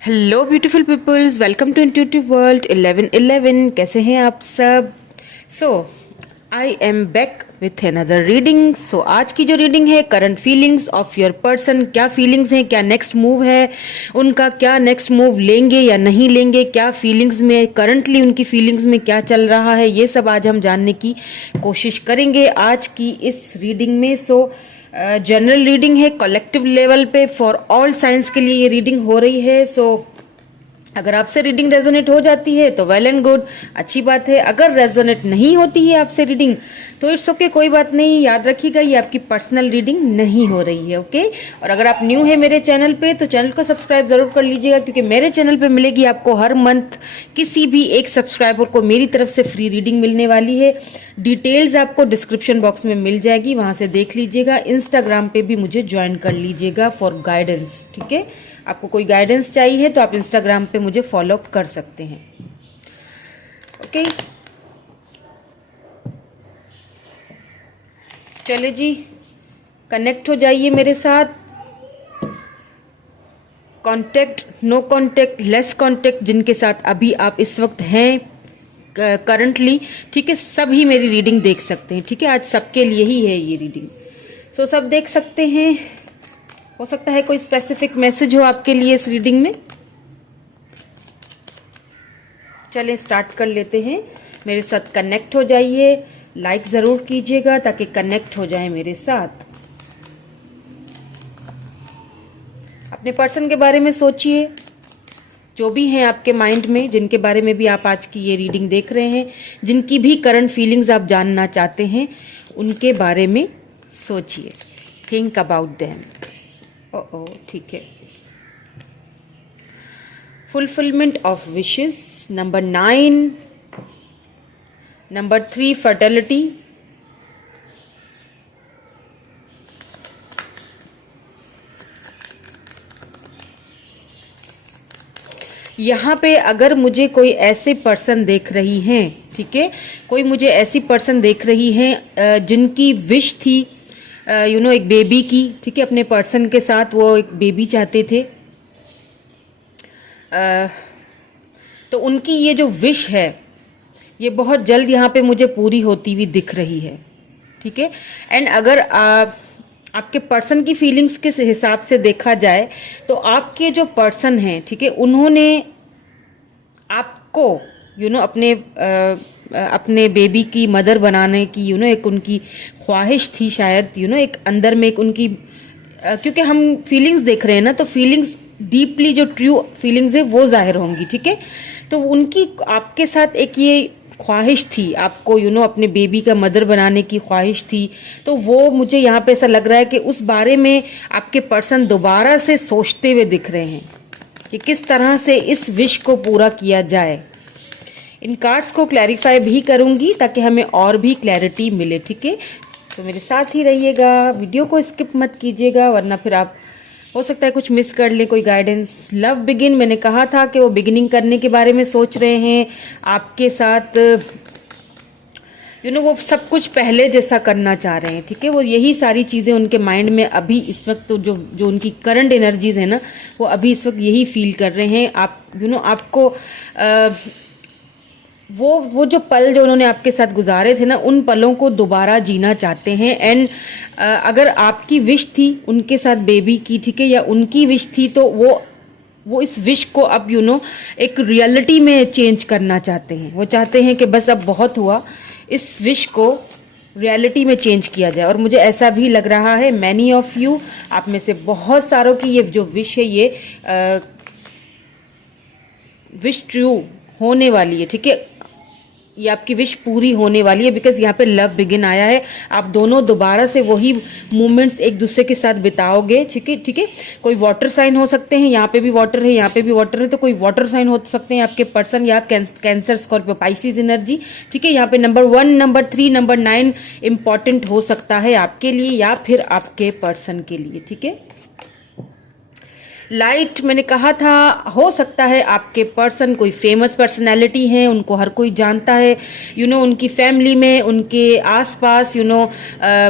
Hello beautiful peoples, welcome to intuitive world 1111। कैसे हैं आप सब? I am back with another reading. आज की जो रीडिंग है, current feelings of your person. क्या फीलिंग्स हैं, क्या नेक्स्ट मूव है उनका, क्या नेक्स्ट मूव लेंगे या नहीं लेंगे, क्या फीलिंग्स में करंटली उनकी फीलिंग्स में क्या चल रहा है, ये सब आज हम जानने की कोशिश करेंगे आज की इस रीडिंग में। जनरल रीडिंग है, कलेक्टिव लेवल पे फॉर ऑल साइंस के लिए ये रीडिंग हो रही है। अगर आपसे रीडिंग रेजोनेट हो जाती है तो वेल एंड गुड, अच्छी बात है। अगर रेजोनेट नहीं होती है आपसे रीडिंग तो इट्स ओके, कोई बात नहीं। याद रखिएगा, ये आपकी पर्सनल रीडिंग नहीं हो रही है, ओके। और अगर आप न्यू है मेरे चैनल पे तो चैनल को सब्सक्राइब जरूर कर लीजिएगा, क्योंकि मेरे चैनल पे मिलेगी आपको हर मंथ किसी भी एक सब्सक्राइबर को मेरी तरफ से फ्री रीडिंग मिलने वाली है। डिटेल्स आपको डिस्क्रिप्शन बॉक्स में मिल जाएगी, वहां से देख लीजिएगा। इंस्टाग्राम पे भी मुझे ज्वाइन कर लीजिएगा फॉर गाइडेंस, ठीक है। आपको कोई गाइडेंस चाहिए तो आप इंस्टाग्राम पे मुझे फॉलो कर सकते हैं, ओके। चले जी, कनेक्ट हो जाइए मेरे साथ। Contact, no contact, less contact, जिनके साथ अभी आप इस वक्त हैं करंटली, ठीक है, सभी मेरी रीडिंग देख सकते हैं, ठीक है। आज सबके लिए ही है ये रीडिंग। सब देख सकते हैं। हो सकता है कोई स्पेसिफिक मैसेज हो आपके लिए इस रीडिंग में। चलें स्टार्ट कर लेते हैं। मेरे साथ कनेक्ट हो जाइए, लाइक जरूर कीजिएगा ताकि कनेक्ट हो जाए मेरे साथ। अपने पर्सन के बारे में सोचिए, जो भी हैं आपके माइंड में, जिनके बारे में भी आप आज की ये रीडिंग देख रहे हैं, जिनकी भी करंट फीलिंग्स आप जानना चाहते हैं, उनके बारे में सोचिए। Think about them. ओ ठीक है। Fulfilment of wishes, number 9, number 3 fertility, यहाँ पे अगर मुझे कोई ऐसे पर्सन देख रही हैं, ठीक है, कोई मुझे ऐसी पर्सन देख रही हैं जिनकी विश थी एक बेबी की, ठीक है, अपने पर्सन के साथ वो एक बेबी चाहते थे। तो उनकी ये जो विश है ये बहुत जल्द यहाँ पे मुझे पूरी होती हुई दिख रही है, ठीक है। एंड अगर आपके पर्सन की फीलिंग्स के हिसाब से देखा जाए तो आपके जो पर्सन हैं, ठीक है, उन्होंने आपको अपने बेबी की मदर बनाने की एक उनकी ख्वाहिश थी शायद, एक अंदर में एक उनकी क्योंकि हम फीलिंग्स देख रहे हैं ना, तो फीलिंग्स डीपली जो ट्रू फीलिंग्स है वो जाहिर होंगी, ठीक है। तो उनकी आपके साथ एक ये ख्वाहिश थी, आपको अपने बेबी का मदर बनाने की ख्वाहिश थी। तो वो मुझे यहाँ पे ऐसा लग रहा है कि उस बारे में आपके पर्सन दोबारा से सोचते हुए दिख रहे हैं कि किस तरह से इस विश को पूरा किया जाए। इन कार्ड्स को क्लैरिफाई भी करूंगी ताकि हमें और भी क्लैरिटी मिले, ठीक है। तो मेरे साथ ही रहिएगा, वीडियो को स्किप मत कीजिएगा, वरना फिर आप हो सकता है कुछ मिस कर लें कोई गाइडेंस। लव बिगिन, मैंने कहा था कि वो बिगिनिंग करने के बारे में सोच रहे हैं आपके साथ, वो सब कुछ पहले जैसा करना चाह रहे हैं, ठीक है। वो यही सारी चीज़ें उनके माइंड में अभी इस वक्त तो जो उनकी करंट एनर्जीज है ना, वो अभी इस वक्त यही फील कर रहे हैं। आपको वो जो पल जो उन्होंने आपके साथ गुजारे थे ना, उन पलों को दोबारा जीना चाहते हैं। एंड अगर आपकी विश थी उनके साथ बेबी की, ठीक है, या उनकी विश थी, तो वो इस विश को अब एक रियलिटी में चेंज करना चाहते हैं। वो चाहते हैं कि बस अब बहुत हुआ, इस विश को रियलिटी में चेंज किया जाए। और मुझे ऐसा भी लग रहा है, मैनी ऑफ यू, आप में से बहुत सारों की ये जो विश है ये विश ट्रू होने वाली है, ठीक है। ये आपकी विश पूरी होने वाली है, बिकॉज यहाँ पे लव बिगिन आया है। आप दोनों दोबारा से वही मोमेंट्स एक दूसरे के साथ बिताओगे, ठीक है, ठीक है। कोई वाटर साइन हो सकते हैं, यहाँ पे भी वाटर है, यहाँ पे भी वाटर है, तो कोई वाटर साइन हो सकते हैं आपके पर्सन, या कैंसर, स्कॉर्पियो, पाइसिस एनर्जी, ठीक है। यहाँ पे नंबर 1, नंबर 3, नंबर 9 इंपॉर्टेंट हो सकता है आपके लिए या फिर आपके पर्सन के लिए, ठीक है। लाइट मैंने कहा था, हो सकता है आपके पर्सन कोई फेमस पर्सनालिटी है, उनको हर कोई जानता है, उनकी फैमिली में, उनके आसपास,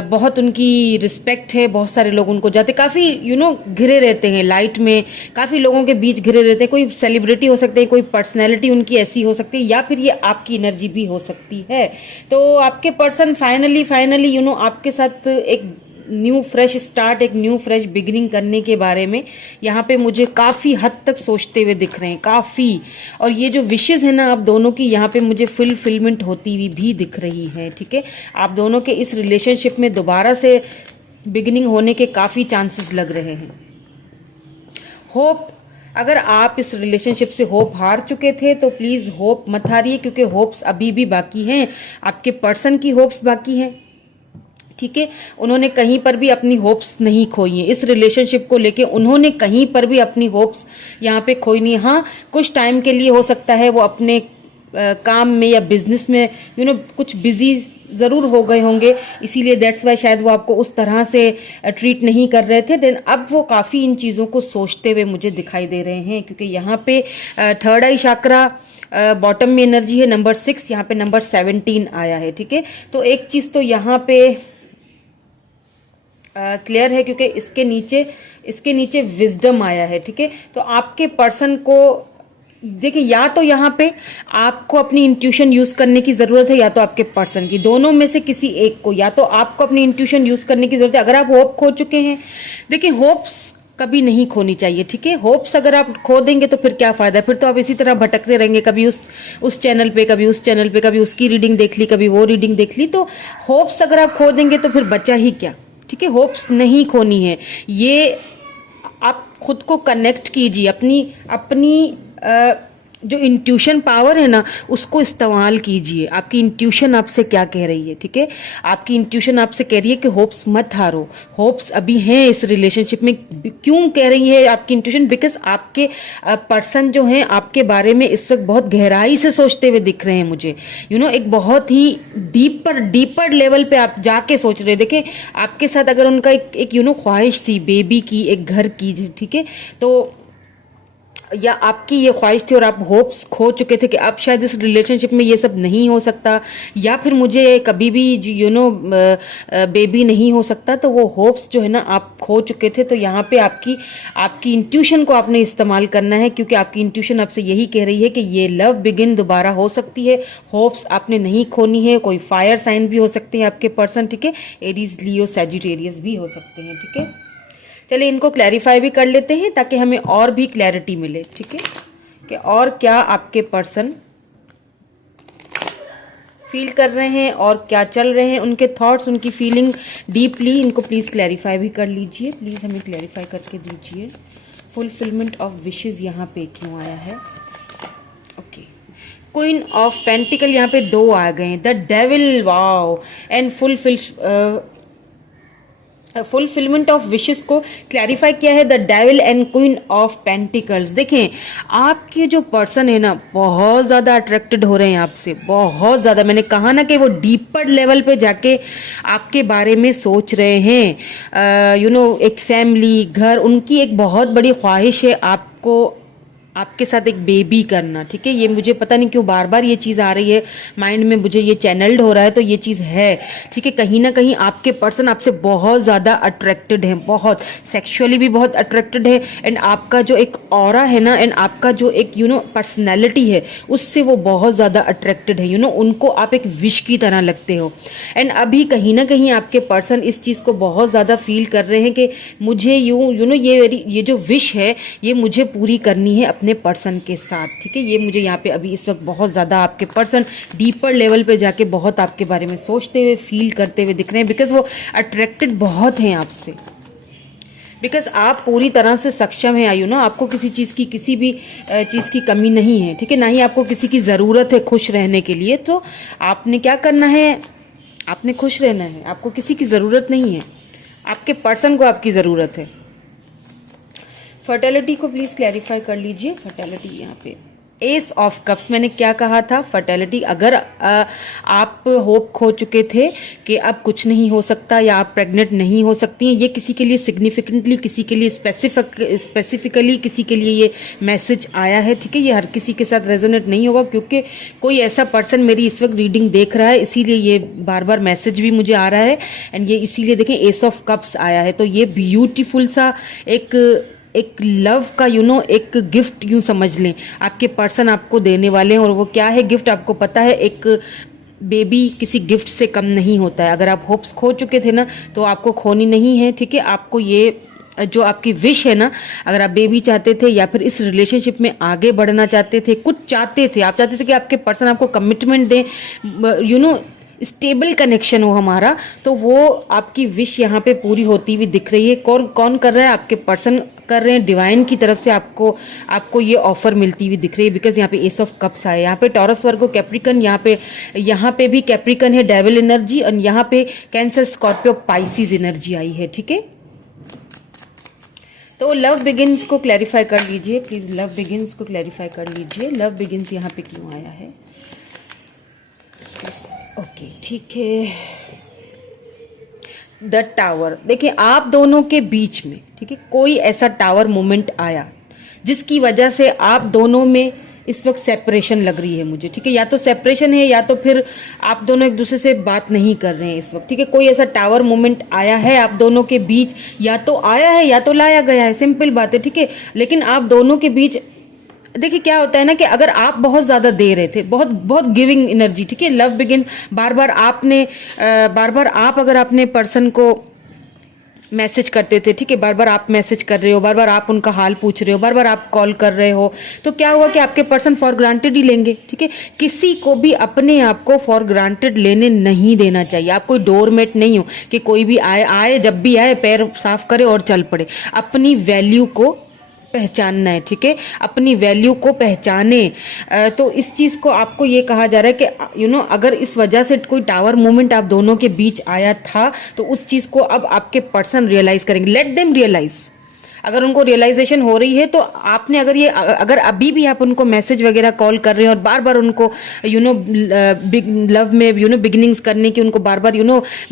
बहुत उनकी रिस्पेक्ट है, बहुत सारे लोग उनको जाते, काफ़ी घिरे रहते हैं लाइट में, काफ़ी लोगों के बीच घिरे रहते हैं। कोई सेलिब्रिटी हो सकते हैं, कोई पर्सनैलिटी उनकी ऐसी हो सकती है, या फिर ये आपकी एनर्जी भी हो सकती है। तो आपके पर्सन फाइनली आपके साथ एक न्यू फ्रेश स्टार्ट, एक न्यू फ्रेश बिगिनिंग करने के बारे में यहाँ पे मुझे काफ़ी हद तक सोचते हुए दिख रहे हैं, काफ़ी। और ये जो विशेज़ है ना आप दोनों की, यहाँ पे मुझे फुलफिलमेंट होती हुई भी दिख रही है। ठीक है, आप दोनों के इस रिलेशनशिप में दोबारा से बिगिनिंग होने के काफ़ी चांसेस लग रहे हैं। होप, अगर आप इस रिलेशनशिप से होप हार चुके थे तो प्लीज़ होप मत हारिए, क्योंकि होप्स अभी भी बाकी हैं, आपके पर्सन की होप्स बाकी हैं। ठीक है, उन्होंने कहीं पर भी अपनी होप्स नहीं खोई हैं इस रिलेशनशिप को लेके, उन्होंने कहीं पर भी अपनी होप्स यहाँ पे खोई नहीं। हाँ, कुछ टाइम के लिए हो सकता है वो अपने काम में या बिजनेस में कुछ बिजी ज़रूर हो गए होंगे, इसीलिए दैट्स वाई शायद वो आपको उस तरह से ट्रीट नहीं कर रहे थे। देन अब वो काफ़ी इन चीज़ों को सोचते हुए मुझे दिखाई दे रहे हैं, क्योंकि यहाँ पे थर्ड आई चक्रा बॉटम में एनर्जी है, नंबर 6, यहाँ पे नंबर 17 आया है। ठीक है, तो एक चीज़ तो यहाँ पे क्लियर है, क्योंकि इसके नीचे विजडम आया है। ठीक है, तो आपके पर्सन को देखिए, या तो यहाँ पे आपको अपनी इंट्यूशन यूज करने की जरूरत है, या तो आपके पर्सन की, दोनों में से किसी एक को, या तो आपको अपनी इंट्यूशन यूज करने की जरूरत है। अगर आप होप खो चुके हैं, देखिए होप्स कभी नहीं खोनी चाहिए। ठीक है, होप्स अगर आप खो देंगे तो फिर क्या फायदा, फिर तो आप इसी तरह भटकते रहेंगे, कभी उस चैनल पे, कभी उस चैनल पे, कभी उसकी रीडिंग देख ली, कभी वो रीडिंग देख ली। तो होप्स अगर आप खो देंगे तो फिर बचा ही क्या। ठीक है, होप्स नहीं खोनी है, ये आप खुद को कनेक्ट कीजिए, अपनी जो इंट्यूशन पावर है ना उसको इस्तेमाल कीजिए। आपकी इंट्यूशन आपसे क्या कह रही है। ठीक है, आपकी इंट्यूशन आपसे कह रही है कि होप्स मत हारो, होप्स अभी हैं इस रिलेशनशिप में। क्यों कह रही है आपकी इंट्यूशन? बिकॉज आपके पर्सन जो हैं आपके बारे में इस वक्त बहुत गहराई से सोचते हुए दिख रहे हैं मुझे। एक बहुत ही डीपर लेवल पे आप जाके सोच रहे हैं। देखें, आपके साथ अगर उनका एक ख्वाहिश थी बेबी की, एक घर की, ठीक है, तो या आपकी ये ख्वाहिश थी और आप होप्स खो चुके थे कि अब शायद इस रिलेशनशिप में ये सब नहीं हो सकता, या फिर मुझे कभी भी बेबी नहीं हो सकता, तो वो होप्स जो है ना आप खो चुके थे। तो यहाँ पे आपकी इंट्यूशन को आपने इस्तेमाल करना है, क्योंकि आपकी इंट्यूशन आपसे यही कह रही है कि ये लव बिगिन दोबारा हो सकती है। होप्स आपने नहीं खोनी है। कोई फायर साइन भी हो सकते हैं आपके पर्सन। ठीक है, एरीज, लियो, सैजिटेरियस भी हो सकते हैं। ठीक है, चलिए इनको क्लैरिफाई भी कर लेते हैं ताकि हमें और भी क्लैरिटी मिले। ठीक है, कि और क्या आपके पर्सन फील कर रहे हैं और क्या चल रहे हैं, उनके थॉट्स, उनकी फीलिंग डीपली, इनको प्लीज क्लैरिफाई भी कर लीजिए। प्लीज हमें क्लैरिफाई करके दीजिए। फुलफिलमेंट ऑफ विशेस यहाँ पे क्यों आया है? ओके, क्वीन ऑफ पेंटिकल यहाँ पे 2 आ गए हैं, the devil, wow, and fulfilment of wishes को क्लैरिफाई किया है the devil and queen of pentacles. देखें, आपके जो पर्सन है ना बहुत ज़्यादा अट्रैक्टेड हो रहे हैं आपसे, बहुत ज़्यादा। मैंने कहा ना कि वो डीपर लेवल पे जाके आपके बारे में सोच रहे हैं। एक फैमिली, घर, उनकी एक बहुत बड़ी ख्वाहिश है आपके साथ एक बेबी करना। ठीक है, ये मुझे पता नहीं क्यों बार बार ये चीज़ आ रही है माइंड में, मुझे ये चैनल्ड हो रहा है, तो ये चीज़ है। ठीक है, कहीं ना कहीं आपके पर्सन आपसे बहुत ज़्यादा अट्रैक्टेड है, बहुत सेक्सुअली भी बहुत अट्रैक्टेड है, एंड आपका जो एक ऑरा है ना, एंड आपका जो एक पर्सनैलिटी है, उससे वो बहुत ज़्यादा अट्रैक्टेड है। उनको आप एक विश की तरह लगते हो। एंड अभी कहीं ना कहीं आपके पर्सन इस चीज़ को बहुत ज़्यादा फील कर रहे हैं कि मुझे ये जो विश है ये मुझे पूरी करनी है अपने पर्सन के साथ। ठीक है, ये मुझे यहाँ पे अभी इस वक्त बहुत ज़्यादा आपके पर्सन डीपर लेवल पे जाके बहुत आपके बारे में सोचते हुए, फील करते हुए दिख रहे हैं, बिकॉज वो अट्रैक्टेड बहुत हैं आपसे, बिकॉज आप पूरी तरह से सक्षम हैं। आपको किसी चीज़ की, किसी भी चीज़ की कमी नहीं है। ठीक है, ना ही आपको किसी की ज़रूरत है खुश रहने के लिए। तो आपने क्या करना है, आपने खुश रहना है, आपको किसी की ज़रूरत नहीं है, आपके पर्सन को आपकी ज़रूरत है। फर्टिलिटी को प्लीज़ क्लैरिफाई कर लीजिए। फर्टिलिटी यहाँ पे एस ऑफ कप्स, मैंने क्या कहा था, फर्टिलिटी। अगर आप होप खो चुके थे कि अब कुछ नहीं हो सकता या आप प्रेग्नेंट नहीं हो सकती हैं, ये किसी के लिए सिग्निफिकेंटली, किसी के लिए स्पेसिफिकली किसी के लिए ये मैसेज आया है, ठीक है। ये हर किसी के साथ रेजोनेट नहीं होगा, क्योंकि कोई ऐसा पर्सन मेरी इस वक्त रीडिंग देख रहा है, इसीलिए ये बार बार मैसेज भी मुझे आ रहा है। एंड ये इसीलिए देखें एस ऑफ कप्स आया है, तो ये ब्यूटीफुल सा एक लव का एक गिफ्ट यूं समझ लें, आपके पर्सन आपको देने वाले हैं। और वो क्या है गिफ्ट, आपको पता है, एक बेबी किसी गिफ्ट से कम नहीं होता है। अगर आप होप्स खो चुके थे ना, तो आपको खोनी नहीं है, ठीक है। आपको ये जो आपकी विश है ना, अगर आप बेबी चाहते थे या फिर इस रिलेशनशिप में आगे बढ़ना चाहते थे, कुछ चाहते थे, आप चाहते थे कि आपके पर्सन आपको कमिटमेंट दें, स्टेबल कनेक्शन हो हमारा, तो वो आपकी विश यहाँ पे पूरी होती हुई दिख रही है। कौन कौन कर रहा है, आपके पर्सन कर रहे हैं, डिवाइन की तरफ से आपको ये ऑफर मिलती हुई दिख रही है। बिकॉज यहाँ पे एस ऑफ कप्स आए, यहाँ पे टॉरस वर्गो कैप्रिकन, यहाँ पे भी कैप्रिकन है, डेविल एनर्जी, और यहाँ पे कैंसर स्कॉर्पियो पाइसिस एनर्जी आई है, ठीक है। तो लव बिगिंस को क्लैरिफाई कर लीजिए प्लीज, लव बिगिंस को क्लैरिफाई कर लीजिए। लव बिगिंस यहाँ पे क्यों आया है? ओके, ठीक है। द टावर, देखिए आप दोनों के बीच में, ठीक है, कोई ऐसा टावर मोमेंट आया जिसकी वजह से आप दोनों में इस वक्त सेपरेशन लग रही है मुझे, ठीक है। या तो सेपरेशन है या तो फिर आप दोनों एक दूसरे से बात नहीं कर रहे हैं इस वक्त, ठीक है। कोई ऐसा टावर मोमेंट आया है आप दोनों के बीच, या तो आया है या तो लाया गया है, सिंपल बात है, ठीक है। लेकिन आप दोनों के बीच देखिए क्या होता है ना, कि अगर आप बहुत ज्यादा दे रहे थे, बहुत बहुत गिविंग एनर्जी, ठीक है। लव बिगिन, बार बार आप अगर अपने पर्सन को मैसेज करते थे, ठीक है, बार बार आप मैसेज कर रहे हो, बार बार आप उनका हाल पूछ रहे हो, बार बार आप कॉल कर रहे हो, तो क्या हुआ कि आपके पर्सन फॉर ग्रांटेड ही लेंगे, ठीक है। किसी को भी अपने आप को फॉर ग्रांटेड लेने नहीं देना चाहिए। आप कोई डोरमेट नहीं हो कि कोई भी आए जब भी आए पैर साफ करे और चल पड़े। अपनी वैल्यू को पहचानना है, ठीक है, अपनी वैल्यू को पहचाने। तो इस चीज को आपको ये कहा जा रहा है कि अगर इस वजह से कोई टावर मोमेंट आप दोनों के बीच आया था, तो उस चीज को अब आपके पर्सन रियलाइज करेंगे। Let them realise. अगर उनको रियलाइजेशन हो रही है, तो आपने अगर अभी भी आप उनको मैसेज वगैरह कॉल कर रहे हैं और बार बार उनको लव में बिगिनिंग्स करने की उनको बार बार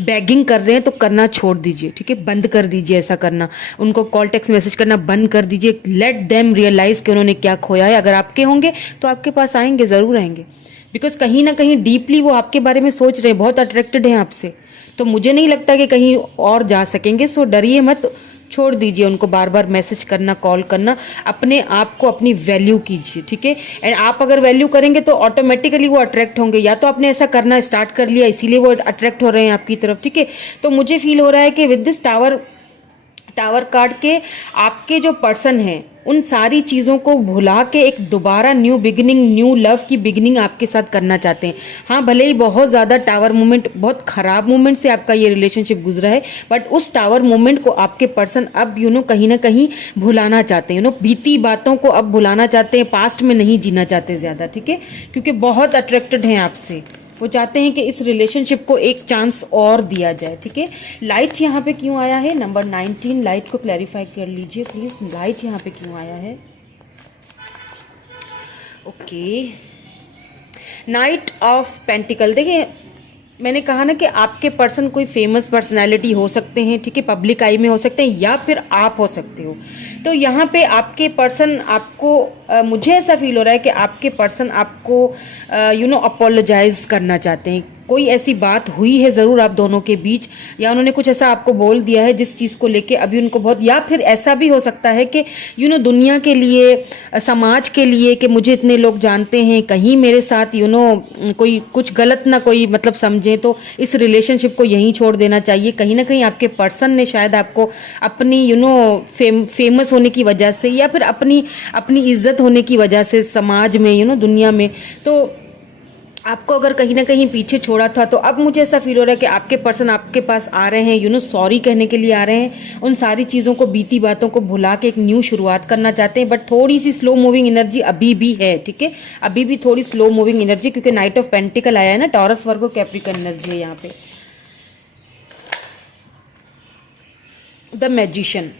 बैगिंग कर रहे हैं, तो करना छोड़ दीजिए, ठीक है, बंद कर दीजिए ऐसा करना। उनको कॉल टेक्स्ट मैसेज करना बंद कर दीजिए। लेट देम रियलाइज कि उन्होंने क्या खोया है। अगर आपके होंगे तो आपके पास आएंगे, जरूर आएंगे, बिकॉज कहीं ना कहीं डीपली वो आपके बारे में सोच रहे हैं, बहुत अट्रैक्टेड हैं आपसे। तो मुझे नहीं लगता कि कहीं और जा सकेंगे। सो डरिए मत, छोड़ दीजिए उनको बार बार मैसेज करना, कॉल करना। अपने आप को अपनी वैल्यू कीजिए, ठीक है। एंड आप अगर वैल्यू करेंगे तो ऑटोमेटिकली वो अट्रैक्ट होंगे। या तो आपने ऐसा करना स्टार्ट कर लिया, इसीलिए वो अट्रैक्ट हो रहे हैं आपकी तरफ, ठीक है। तो मुझे फील हो रहा है कि विद दिस टावर कार्ड के आपके जो पर्सन हैं, उन सारी चीजों को भुला के एक दोबारा न्यू बिगिनिंग, न्यू लव की बिगिनिंग आपके साथ करना चाहते हैं। हाँ, भले ही बहुत ज्यादा टावर मोमेंट, बहुत खराब मोमेंट से आपका ये रिलेशनशिप गुजरा है, बट उस टावर मोमेंट को आपके पर्सन अब कहीं ना कहीं भुलाना चाहते हैं। बीती बातों को अब भुलाना चाहते हैं, पास्ट में नहीं जीना चाहते ज्यादा, ठीक है, क्योंकि बहुत अट्रैक्टेड हैं आपसे। वो चाहते हैं कि इस रिलेशनशिप को एक चांस और दिया जाए, ठीक है। लाइट यहाँ पे क्यों आया है? नंबर 19, लाइट को क्लैरिफाई कर लीजिए प्लीज। लाइट यहाँ पे क्यों आया है? Okay, night of pentacle. देखिए मैंने कहा ना कि आपके पर्सन कोई फेमस पर्सनालिटी हो सकते हैं, ठीक है, पब्लिक आई में हो सकते हैं, या फिर आप हो सकते हो। तो यहाँ पे आपके पर्सन आपको मुझे ऐसा फील हो रहा है कि आपके पर्सन आपको अपोलोजाइज करना चाहते हैं। कोई ऐसी बात हुई है जरूर आप दोनों के बीच, या उन्होंने कुछ ऐसा आपको बोल दिया है जिस चीज को लेके अभी उनको बहुत, या फिर ऐसा भी हो सकता है कि दुनिया के लिए, समाज के लिए, कि मुझे इतने लोग जानते हैं, कहीं मेरे साथ कोई कुछ गलत ना कोई मतलब समझे, तो इस रिलेशनशिप को यहीं छोड़ देना चाहिए। कहीं ना कहीं आपके पर्सन ने शायद आपको अपनी फेमस होने की वजह से, या फिर अपनी इज्जत होने की वजह से समाज में, दुनिया में, तो आपको अगर कहीं ना कहीं पीछे छोड़ा था, तो अब मुझे ऐसा फील हो रहा है कि आपके पर्सन आपके पास आ रहे हैं, सॉरी कहने के लिए आ रहे हैं। उन सारी चीज़ों को, बीती बातों को भुला के एक न्यू शुरुआत करना चाहते हैं, बट थोड़ी सी स्लो मूविंग एनर्जी अभी भी है, ठीक है, अभी भी थोड़ी स्लो मूविंग एनर्जी, क्योंकि नाइट ऑफ पेंटिकल आया है ना, टॉरस वर्गो कैप्रिकॉर्न एनर्जी है यहाँ पे। द मैजिशियन,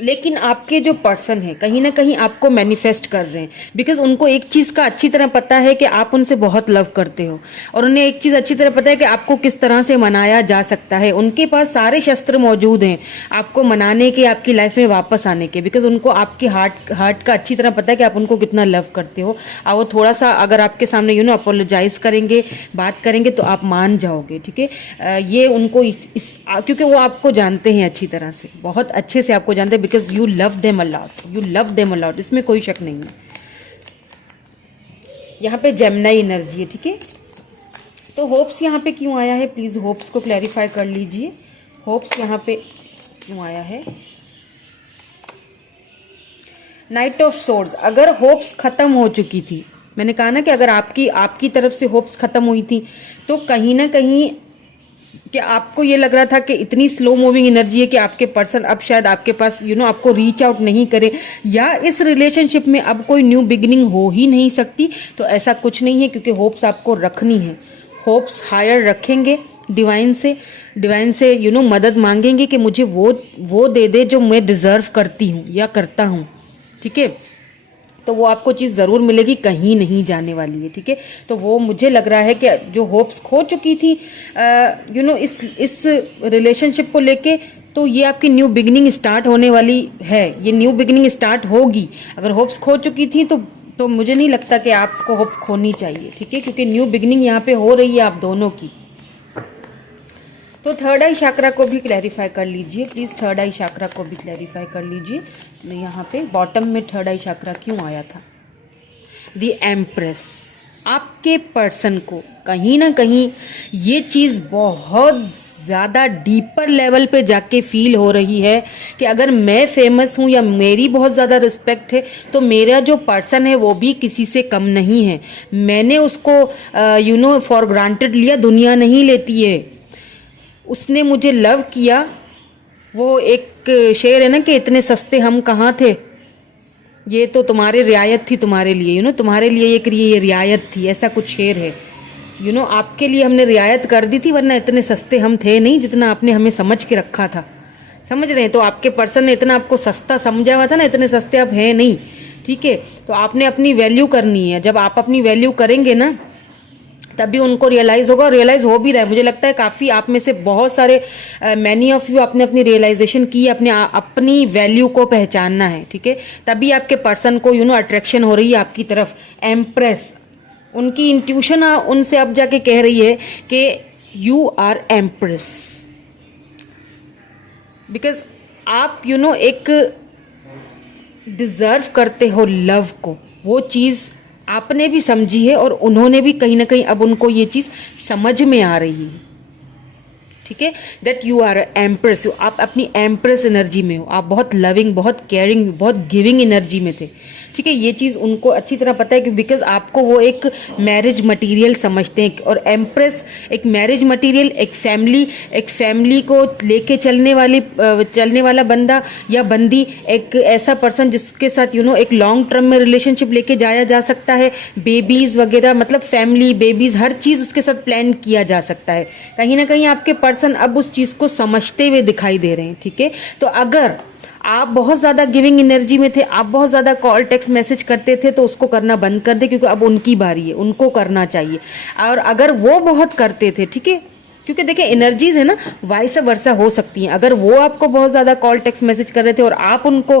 लेकिन आपके जो पर्सन है कहीं ना कहीं आपको मैनिफेस्ट कर रहे हैं, बिकॉज उनको एक चीज़ का अच्छी तरह पता है कि आप उनसे बहुत लव करते हो, और उन्हें एक चीज़ अच्छी तरह पता है कि आपको किस तरह से मनाया जा सकता है। उनके पास सारे शस्त्र मौजूद हैं आपको मनाने के, आपकी लाइफ में वापस आने के, बिकॉज उनको आपके हार्ट का अच्छी तरह पता है कि आप उनको कितना लव करते हो। और वो थोड़ा सा अगर आपके सामने अपोलोजाइज करेंगे, बात करेंगे, तो आप मान जाओगे। ठीक है, ये उनको क्योंकि वो आपको जानते हैं अच्छी तरह से, बहुत अच्छे से आपको जानते हैं, because you love them a lot, इसमें कोई शक नहीं है। यहाँ पे जेमिनी एनर्जी है। ठीक है, तो होप्स यहाँ पे क्यों आया है, प्लीज होप्स को क्लैरिफाई कर लीजिए। होप्स यहाँ पे क्यों आया है? Night of swords. अगर होप्स खत्म हो चुकी थी, मैंने कहा ना कि अगर आपकी तरफ से होप्स खत्म हुई थी, तो कहीं ना कहीं कि आपको ये लग रहा था कि इतनी स्लो मूविंग एनर्जी है कि आपके पर्सन अब शायद आपके पास आपको रीच आउट नहीं करे, या इस रिलेशनशिप में अब कोई न्यू बिगिनिंग हो ही नहीं सकती। तो ऐसा कुछ नहीं है, क्योंकि होप्स आपको रखनी है। होप्स हायर रखेंगे डिवाइन से मदद मांगेंगे कि मुझे वो दे दे जो मैं डिजर्व करती हूँ या करता हूँ। ठीक है, तो वो आपको चीज़ ज़रूर मिलेगी, कहीं नहीं जाने वाली है। ठीक है, तो वो मुझे लग रहा है कि जो होप्स खो चुकी थी इस रिलेशनशिप को लेके, तो ये आपकी न्यू बिगिनिंग स्टार्ट होने वाली है। ये न्यू बिगिनिंग स्टार्ट होगी। अगर होप्स खो चुकी थी तो मुझे नहीं लगता कि आपको होप खोनी चाहिए। ठीक है, क्योंकि न्यू बिगिनिंग यहाँ पे हो रही है आप दोनों की। तो थर्ड आई चक्रा को भी क्लैरिफाई कर लीजिए प्लीज, थर्ड आई चक्रा को भी क्लैरिफाई कर लीजिए। यहाँ पे बॉटम में थर्ड आई चक्रा क्यों आया था? The empress. आपके पर्सन को कहीं ना कहीं ये चीज बहुत ज्यादा डीपर लेवल पे जाके फील हो रही है कि अगर मैं फेमस हूं या मेरी बहुत ज्यादा रिस्पेक्ट है, तो मेरा जो पर्सन है वो भी किसी से कम नहीं है। मैंने उसको फॉर ग्रांटेड लिया, दुनिया नहीं लेती है। उसने मुझे लव किया। वो एक शेर है ना कि इतने सस्ते हम कहाँ थे, ये तो तुम्हारी रियायत थी तुम्हारे लिए, तुम्हारे लिए ये रियायत थी, ऐसा कुछ शेर है। आपके लिए हमने रियायत कर दी थी, वरना इतने सस्ते हम थे नहीं जितना आपने हमें समझ के रखा था। समझ रहे हैं? तो आपके पर्सन ने इतना आपको सस्ता समझा हुआ था ना, इतने सस्ते आप हैं नहीं। ठीक है, तो आपने अपनी वैल्यू करनी है। जब आप अपनी वैल्यू करेंगे ना, तभी उनको रियलाइज होगा, और रियलाइज हो भी रहा है। मुझे लगता है काफ़ी आप में से बहुत सारे मैनी ऑफ यू आपने अपनी रियलाइजेशन की, अपनी वैल्यू को पहचानना है। ठीक है, तभी आपके पर्सन को अट्रैक्शन हो रही है आपकी तरफ। एम्प्रेस, उनकी इंट्यूशन उनसे अब जाके कह रही है कि यू आर एम्प्रेस, बिकॉज आप एक डिजर्व करते हो लव को। वो चीज़ आपने भी समझी है, और उन्होंने भी कहीं ना कहीं अब उनको ये चीज़ समझ में आ रही है। ठीक है, दैट यू आर एम्प्रेस। आप अपनी एम्प्रेस एनर्जी में हो, आप बहुत लविंग, बहुत केयरिंग, बहुत गिविंग एनर्जी में थे। ठीक है, ये चीज़ उनको अच्छी तरह पता है कि बिकॉज आपको वो एक मैरिज मटेरियल समझते हैं, और एम्प्रेस एक मैरिज मटेरियल, एक फैमिली को लेके चलने वाला बंदा या बंदी, एक ऐसा पर्सन जिसके साथ एक लॉन्ग टर्म में रिलेशनशिप लेके जाया जा सकता है। बेबीज वगैरह, मतलब फैमिली, बेबीज, हर चीज़ उसके साथ प्लान किया जा सकता है। कहीं ना कहीं आपके पर्सन अब उस चीज़ को समझते हुए दिखाई दे रहे हैं। ठीक है, तो अगर आप बहुत ज़्यादा गिविंग एनर्जी में थे, आप बहुत ज़्यादा कॉल टेक्स्ट मैसेज करते थे, तो उसको करना बंद कर दे, क्योंकि अब उनकी बारी है, उनको करना चाहिए। और अगर वो बहुत करते थे, ठीक है, क्योंकि देखिए एनर्जीज है ना, वाइस वर्सा हो सकती हैं। अगर वो आपको बहुत ज़्यादा कॉल टेक्स्ट मैसेज कर रहे थे और आप उनको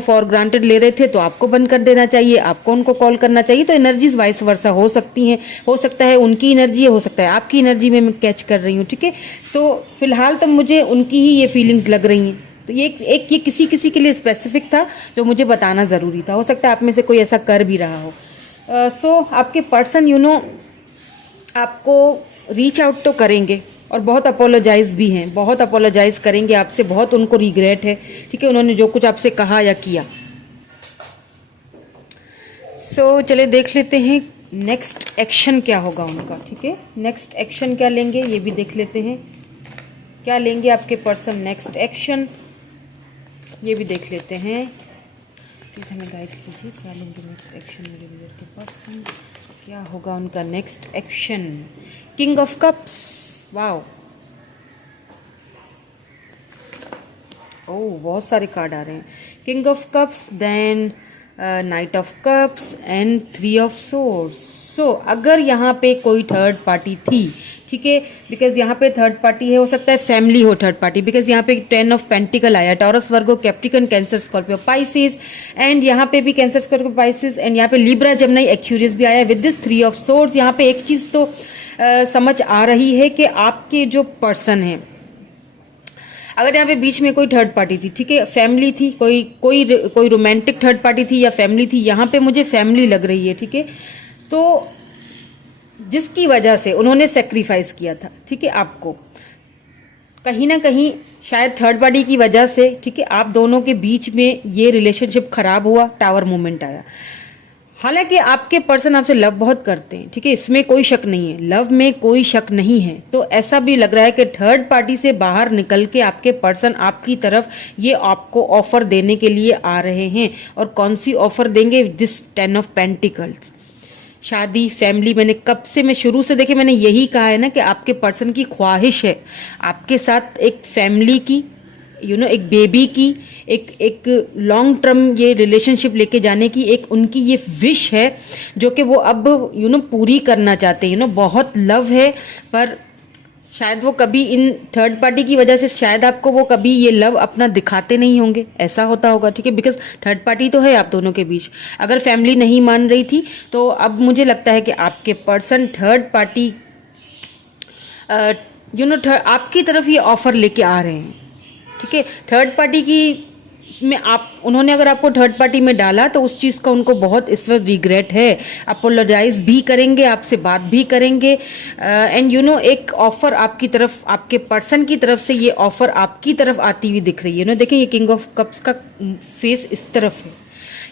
फॉर ग्रांटेड ले रहे थे, तो आपको बंद कर देना चाहिए, आपको उनको कॉल करना चाहिए। तो एनर्जीज वाइस वर्सा हो सकती हैं, हो सकता है उनकी एनर्जी है, हो सकता है आपकी एनर्जी में मैं कैच कर रही हूँ। ठीक है, तो फिलहाल तो मुझे उनकी ही ये फीलिंग्स लग रही हैं। तो ये ये किसी के लिए स्पेसिफिक था जो मुझे बताना ज़रूरी था। हो सकता है आप में से कोई ऐसा कर भी रहा हो। सो आपके पर्सन आपको रीच आउट तो करेंगे, और बहुत अपोलोजाइज भी हैं, बहुत अपोलोजाइज करेंगे आपसे, बहुत उनको रिग्रेट है। ठीक है, उन्होंने जो कुछ आपसे कहा या किया। सो चले देख लेते हैं नेक्स्ट एक्शन क्या होगा उनका। ठीक है, नेक्स्ट एक्शन क्या लेंगे ये भी देख लेते हैं। क्या लेंगे आपके पर्सन नेक्स्ट एक्शन, ये भी देख लेते हैं। प्लीज़ हमें गाइड कीजिए, क्या लेंगे नेक्स्ट एक्शन मेरे व्यूअर के पर्सन, क्या होगा उनका next action. King of cups, wow, oh, बहुत सारे कार्ड आ रहे हैं। King of cups, then knight of cups and three of swords. So अगर यहाँ पे कोई थर्ड पार्टी थी, ठीक है, बिकॉज यहाँ पे थर्ड पार्टी है, हो सकता है फैमिली हो थर्ड पार्टी, बिकॉज यहाँ पे 10 ऑफ पेंटिकल आया, taurus, Virgo, Capricorn, cancer, Scorpio, Pisces, and यहाँ पे भी कैंसर, स्कॉर्पियो, पाइसिस, एंड यहाँ पे लिब्रा, जमनाई, एक्यूरियस भी आया with this three of swords. यहाँ पे एक चीज तो समझ आ रही है कि आपके जो पर्सन है, अगर यहाँ पे बीच में कोई थर्ड पार्टी थी, ठीक है, फैमिली थी, कोई रोमांटिक थर्ड पार्टी थी या फैमिली थी, यहाँ पे मुझे फैमिली लग रही है, ठीक है, तो जिसकी वजह से उन्होंने सेक्रीफाइस किया था, ठीक है, आपको कहीं ना कहीं शायद थर्ड पार्टी की वजह से, ठीक है, आप दोनों के बीच में ये रिलेशनशिप खराब हुआ, टावर मूवमेंट आया। हालांकि आपके पर्सन आपसे लव बहुत करते हैं, ठीक है, इसमें कोई शक नहीं है, लव में कोई शक नहीं है। तो ऐसा भी लग रहा है कि थर्ड पार्टी से बाहर निकल के आपके पर्सन आपकी तरफ ये आपको ऑफर देने के लिए आ रहे हैं। और कौन सी ऑफर देंगे? This 10 of pentacles. शादी, फैमिली, मैंने कब से, मैं शुरू से देखे मैंने यही कहा है ना कि आपके पर्सन की ख्वाहिश है आपके साथ एक फैमिली की, एक बेबी की, एक लॉन्ग टर्म ये रिलेशनशिप लेके जाने की, एक उनकी ये विश है जो कि वो अब पूरी करना चाहते हैं। बहुत लव है, पर शायद वो कभी इन थर्ड पार्टी की वजह से शायद आपको वो कभी ये लव अपना दिखाते नहीं होंगे, ऐसा होता होगा, ठीक है, बिकॉज थर्ड पार्टी तो है आप दोनों के बीच। अगर फैमिली नहीं मान रही थी तो अब मुझे लगता है कि आपके पर्सन थर्ड पार्टी आपकी तरफ ये ऑफर लेके आ रहे हैं, ठीक है। थर्ड पार्टी की में उन्होंने अगर आपको थर्ड पार्टी में डाला तो उस चीज़ का उनको बहुत इस वक्त रिग्रेट है, अपोलोजाइज भी करेंगे, आपसे बात भी करेंगे, एंड एक ऑफर आपकी तरफ, आपके पर्सन की तरफ से ये ऑफर आपकी तरफ आती हुई दिख रही है। देखिए ये किंग ऑफ कप्स का फेस इस तरफ है,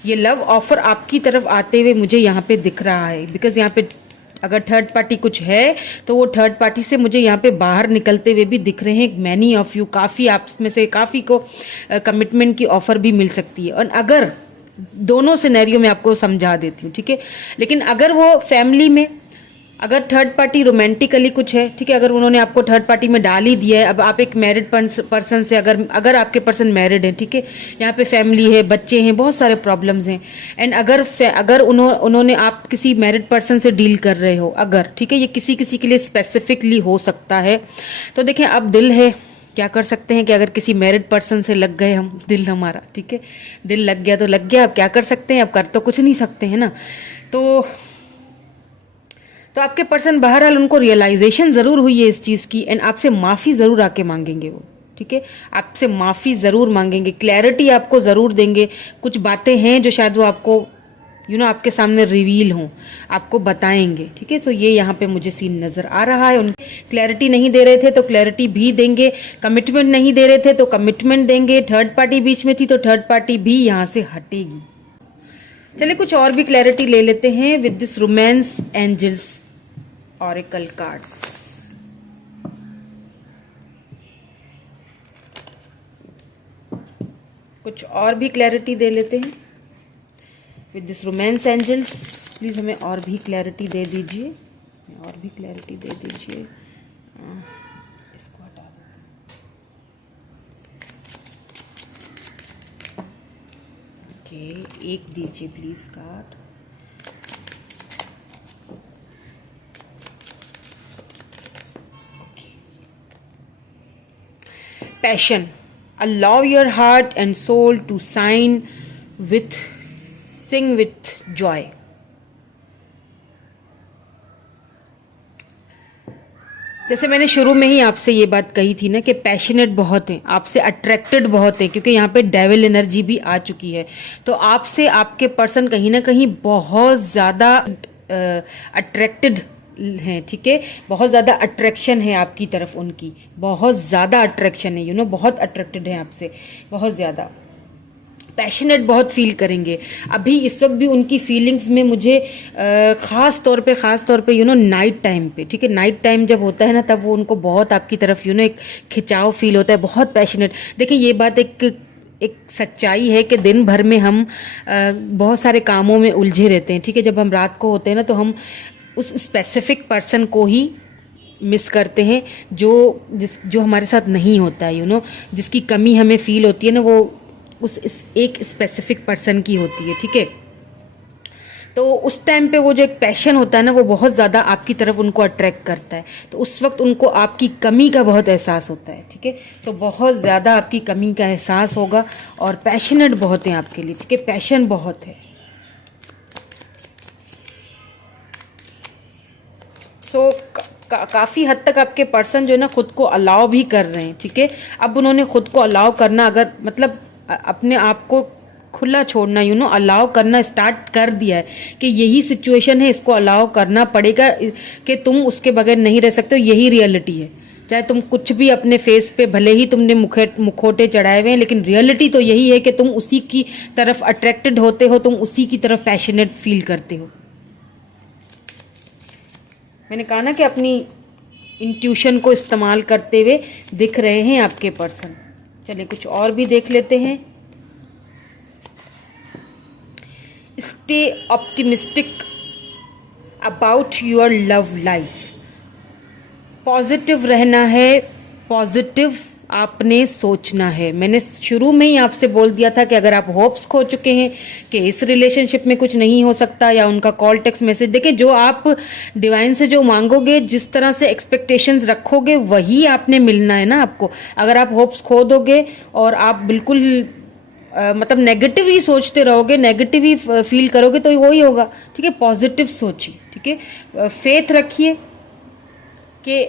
ये लव ऑफर आपकी तरफ आते हुए मुझे यहाँ पे दिख रहा है, बिकॉज यहाँ पे अगर थर्ड पार्टी कुछ है तो वो थर्ड पार्टी से मुझे यहाँ पे बाहर निकलते हुए भी दिख रहे हैं। मैनी ऑफ यू, काफ़ी आप में से काफ़ी को कमिटमेंट की ऑफर भी मिल सकती है। और अगर दोनों सिनेरियो में आपको समझा देती हूँ, ठीक है, लेकिन अगर वो फैमिली में, अगर थर्ड पार्टी रोमांटिकली कुछ है, ठीक है, अगर उन्होंने आपको थर्ड पार्टी में डाल ही दिया है, अब आप एक मैरिड पर्सन से, अगर आपके पर्सन मैरिड है, ठीक है, यहाँ पे फैमिली है, बच्चे हैं, बहुत सारे प्रॉब्लम्स हैं, एंड अगर उन्होंने आप किसी मैरिड पर्सन से डील कर रहे हो, अगर, ठीक है, ये किसी किसी के लिए स्पेसिफिकली हो सकता है। तो देखें, अब दिल है, क्या कर सकते हैं कि अगर किसी मैरिड पर्सन से लग गए हम, दिल हमारा, ठीक है, दिल लग गया तो लग गया, अब क्या कर सकते हैं, अब कर तो कुछ नहीं सकते हैं ना। तो आपके पर्सन बहरहाल उनको रियलाइजेशन जरूर हुई है इस चीज की, एंड आपसे माफी जरूर आके मांगेंगे वो, ठीक है, आपसे माफी जरूर मांगेंगे, क्लैरिटी आपको जरूर देंगे। कुछ बातें हैं जो शायद वो आपको आपके सामने रिवील हों, आपको बताएंगे, ठीक है। सो ये यहाँ पे मुझे सीन नजर आ रहा है। उनकी क्लैरिटी नहीं दे रहे थे तो क्लैरिटी भी देंगे, कमिटमेंट नहीं दे रहे थे तो कमिटमेंट देंगे, थर्ड पार्टी बीच में थी तो थर्ड पार्टी भी यहाँ से हटेगी। चलिए कुछ और भी क्लैरिटी ले लेते हैं with this romance angels oracle cards. कुछ और भी क्लैरिटी दे लेते हैं with this romance angels. Please हमें और भी क्लैरिटी दे दीजिए, और भी क्लैरिटी दे दीजिए। इसको हटा दो। ओके, एक दीजिए please card. Passion. Allow your heart and soul to sing with joy. जैसे मैंने शुरू में ही आपसे ये बात कही थी ना कि पैशनेट बहुत हैं, आपसे अट्रैक्टेड बहुत हैं, क्योंकि यहाँ पे डेविल एनर्जी भी आ चुकी है। तो आपसे आपके पर्सन कहीं ना कहीं बहुत ज़्यादा अट्रैक्टेड हैं, ठीक है, बहुत ज़्यादा अट्रैक्शन है आपकी तरफ, उनकी बहुत ज़्यादा अट्रैक्शन है, बहुत अट्रैक्टेड है आपसे, बहुत ज़्यादा पैशनेट बहुत फील करेंगे। अभी इस वक्त भी उनकी फीलिंग्स में मुझे ख़ास तौर पे नाइट टाइम पे, ठीक है, नाइट टाइम जब होता है ना, तब वो उनको बहुत आपकी तरफ एक खिंचाव फील होता है, बहुत पैशनेट। देखिए ये बात एक सच्चाई है कि दिन भर में हम बहुत सारे कामों में उलझे रहते हैं, ठीक है, जब हम रात को होते हैं ना तो हम उस स्पेसिफिक पर्सन को ही मिस करते हैं, जो हमारे साथ नहीं होता है, जिसकी कमी हमें फील होती है ना, वो इस एक स्पेसिफिक पर्सन की होती है, ठीक है। तो उस टाइम पे वो जो एक पैशन होता है ना, वो बहुत ज़्यादा आपकी तरफ उनको अट्रैक्ट करता है। तो उस वक्त उनको आपकी कमी का बहुत एहसास होता है, ठीक है। तो बहुत ज़्यादा आपकी कमी का एहसास होगा और पैशनेट बहुत हैं आपके लिए, ठीक है, पैशन बहुत है। सो काफ़ी हद तक आपके पर्सन जो है ना खुद को अलाउ भी कर रहे हैं, ठीक है। अब उन्होंने खुद को अलाउ करना, अगर मतलब अपने आप को खुला छोड़ना, अलाउ करना स्टार्ट कर दिया है कि यही सिचुएशन है, इसको अलाउ करना पड़ेगा कि तुम उसके बगैर नहीं रह सकते हो, यही रियलिटी है। चाहे तुम कुछ भी अपने फेस पे भले ही तुमने मुखोटे चढ़ाए हुए हैं, लेकिन रियलिटी तो यही है कि तुम उसी की तरफ अट्रैक्टेड होते हो, तुम उसी की तरफ पैशनेट फील करते हो। मैंने कहा ना कि अपनी इंट्यूशन को इस्तेमाल करते हुए दिख रहे हैं आपके पर्सन। चलिए कुछ और भी देख लेते हैं। Stay optimistic about your love life. Positive रहना है, पॉजिटिव आपने सोचना है। मैंने शुरू में ही आपसे बोल दिया था कि अगर आप होप्स खो चुके हैं कि इस रिलेशनशिप में कुछ नहीं हो सकता, या उनका कॉल टेक्स्ट मैसेज देखिए, जो आप डिवाइन से जो मांगोगे, जिस तरह से एक्सपेक्टेशंस रखोगे, वही आपने मिलना है ना आपको। अगर आप होप्स खो दोगे और आप बिल्कुल मतलब नेगेटिव ही सोचते रहोगे, नेगेटिव ही फील करोगे, तो वही होगा, ठीक है। पॉजिटिव सोचिए, ठीक है। फेथ रखिए कि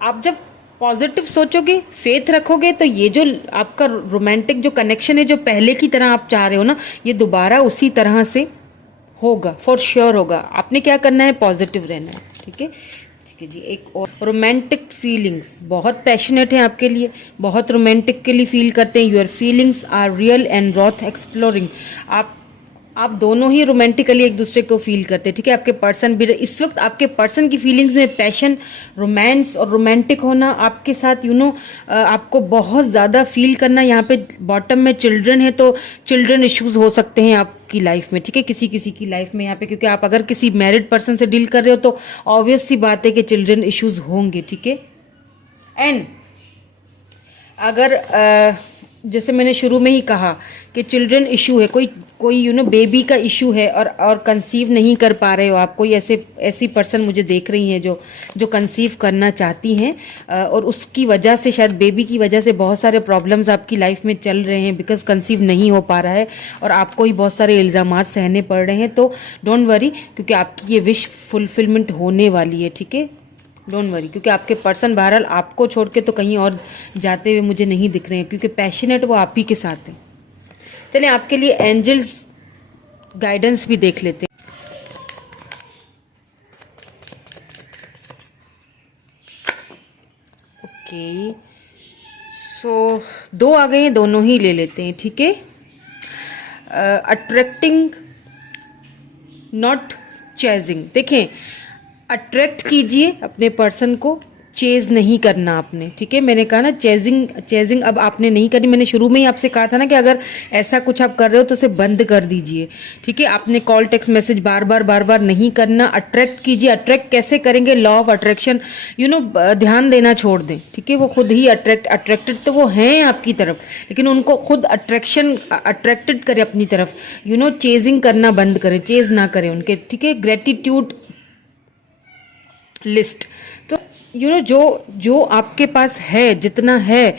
आप जब पॉजिटिव सोचोगे, फेथ रखोगे, तो ये जो आपका रोमांटिक जो कनेक्शन है, जो पहले की तरह आप चाह रहे हो ना, ये दोबारा उसी तरह से होगा, फॉर श्योर होगा। आपने क्या करना है, पॉजिटिव रहना है, ठीक है। ठीक है जी। एक और रोमांटिक फीलिंग्स, बहुत पैशनेट है आपके लिए, बहुत रोमांटिकली फील करते हैं। Your feelings are real and worth exploring. आप दोनों ही रोमांटिकली एक दूसरे को फील करते हैं, ठीक है। आपके पर्सन भी, इस वक्त आपके पर्सन की फीलिंग्स में पैशन, रोमांस और रोमांटिक होना आपके साथ, आपको बहुत ज़्यादा फील करना। यहाँ पे बॉटम में चिल्ड्रन है, तो चिल्ड्रन इश्यूज हो सकते हैं आपकी लाइफ में, ठीक है, किसी किसी की लाइफ में यहाँ पे, क्योंकि आप अगर किसी मैरिड पर्सन से डील कर रहे हो तो ऑब्वियस सी बात है कि चिल्ड्रन इश्यूज होंगे, ठीक है। एंड अगर जैसे मैंने शुरू में ही कहा कि चिल्ड्रन इशू है, कोई बेबी का इशू है और कंसीव नहीं कर पा रहे हो आप, कोई ऐसी पर्सन मुझे देख रही हैं जो कंसीव करना चाहती हैं, और उसकी वजह से, शायद बेबी की वजह से बहुत सारे प्रॉब्लम्स आपकी लाइफ में चल रहे हैं, बिकॉज कंसीव नहीं हो पा रहा है और आपको ही बहुत सारे इल्ज़ामात सहने पड़ रहे हैं। तो डोंट वरी, क्योंकि आपकी ये विश फुलफिलमेंट होने वाली है, ठीक है। डोंट वरी, क्योंकि आपके पर्सन बहरहाल आपको छोड़ के तो कहीं और जाते हुए मुझे नहीं दिख रहे हैं, क्योंकि पैशनेट वो आप ही के साथ हैं। चलिए आपके लिए एंजल्स गाइडेंस भी देख लेते हैं। ओके, सो 2 आ गए हैं, दोनों ही ले लेते हैं, ठीक है। Attracting not chasing. देखें, अट्रैक्ट कीजिए अपने पर्सन को, चेज नहीं करना आपने, ठीक है। मैंने कहा ना चेजिंग अब आपने नहीं करनी। मैंने शुरू में ही आपसे कहा था ना कि अगर ऐसा कुछ आप कर रहे हो तो उसे बंद कर दीजिए, ठीक है। आपने कॉल टेक्स्ट मैसेज बार बार नहीं करना, अट्रैक्ट कीजिए। अट्रैक्ट कैसे करेंगे, लॉ ऑफ अट्रैक्शन, ध्यान देना छोड़ दें, ठीक है। वो खुद ही अट्रैक्टेड तो वो हैं आपकी तरफ, लेकिन उनको खुद अट्रैक्टेड करें अपनी तरफ, चेजिंग करना बंद करें, चेज ना करें उनके, ठीक है। ग्रेटिट्यूड लिस्ट, तो जो आपके पास है, जितना है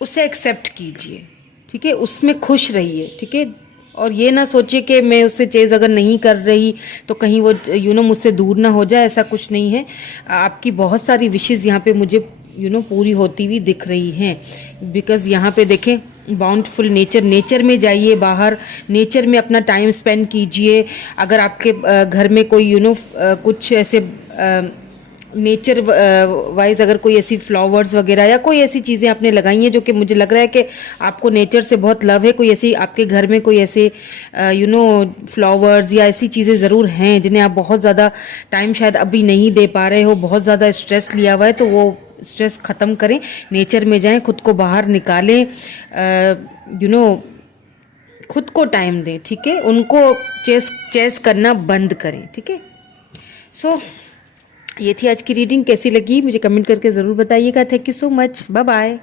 उसे एक्सेप्ट कीजिए, ठीक है। उसमें खुश रहिए, ठीक है। और ये ना सोचिए कि मैं उससे चेज अगर नहीं कर रही तो कहीं वो मुझसे दूर ना हो जाए, ऐसा कुछ नहीं है। आपकी बहुत सारी विशेज़ यहाँ पे मुझे पूरी होती हुई दिख रही हैं, बिकॉज यहाँ पे देखें, बाउंडफुल नेचर में जाइए, बाहर नेचर में अपना टाइम स्पेंड कीजिए। अगर आपके घर में कोई कुछ ऐसे नेचर वाइज अगर कोई ऐसी फ्लावर्स वगैरह या कोई ऐसी चीज़ें आपने लगाई हैं जो कि मुझे लग रहा है कि आपको नेचर से बहुत लव है, कोई ऐसी आपके घर में कोई ऐसे फ्लावर्स या ऐसी चीज़ें ज़रूर हैं जिन्हें आप बहुत ज़्यादा टाइम शायद अभी नहीं दे पा रहे हो, बहुत ज़्यादा स्ट्रेस लिया हुआ है, तो वो स्ट्रेस ख़त्म करें, नेचर में जाएं, खुद को बाहर निकालें, खुद को टाइम दें, ठीक है। उनको चेस करना बंद करें, ठीक है। सो ये थी आज की रीडिंग। कैसी लगी मुझे कमेंट करके ज़रूर बताइएगा। Thank you so much. Bye bye.